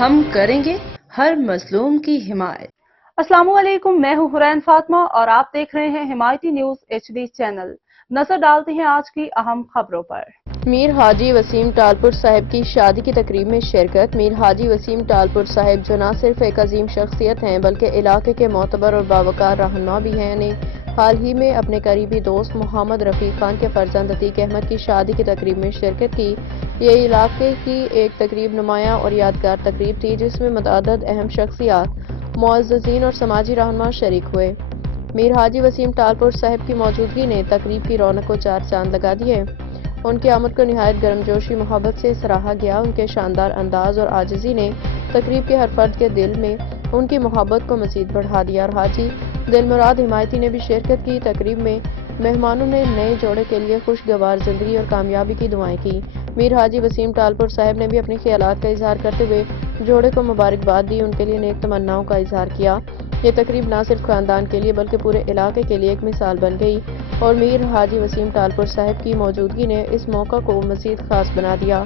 ہم کریں گے ہر مظلوم کی حمایت۔ السلام علیکم، میں ہوں حرین فاطمہ اور آپ دیکھ رہے ہیں حمایتی نیوز HD چینل۔ نظر ڈالتے ہیں آج کی اہم خبروں پر۔ میر حاجی وسیم ٹالپور صاحب کی شادی کی تقریب میں شرکت۔ میر حاجی وسیم ٹالپور صاحب جو نہ صرف ایک عظیم شخصیت ہیں بلکہ علاقے کے معتبر اور باوقار رہنما بھی ہیں، نے حال ہی میں اپنے قریبی دوست محمد رفیق خان کے فرزند عتیق احمد کی شادی کی تقریب میں شرکت کی۔ یہ علاقے کی ایک تقریب نمایاں اور یادگار تقریب تھی جس میں متعدد اہم شخصیات، معززین اور سماجی رہنما شریک ہوئے۔ میر حاجی وسیم ٹالپور صاحب کی موجودگی نے تقریب کی رونق کو چار چاند لگا دیے۔ ان کی آمد کو نہایت گرمجوشی محبت سے سراہا گیا۔ ان کے شاندار انداز اور عاجزی نے تقریب کے ہر فرد کے دل میں ان کی محبت کو مزید بڑھا دیا اور حاجی دل مراد حمایتی نے بھی شرکت کی۔ تقریب میں مہمانوں نے نئے جوڑے کے لیے خوشگوار زندگی اور کامیابی کی دعائیں کی۔ میر حاجی وسیم ٹالپور صاحب نے بھی اپنی خیالات کا اظہار کرتے ہوئے جوڑے کو مبارکباد دی، ان کے لیے نیک تمناؤں کا اظہار کیا۔ یہ تقریب نہ صرف خاندان کے لیے بلکہ پورے علاقے کے لیے ایک مثال بن گئی اور میر حاجی وسیم ٹالپور صاحب کی موجودگی نے اس موقع کو مزید خاص بنا دیا۔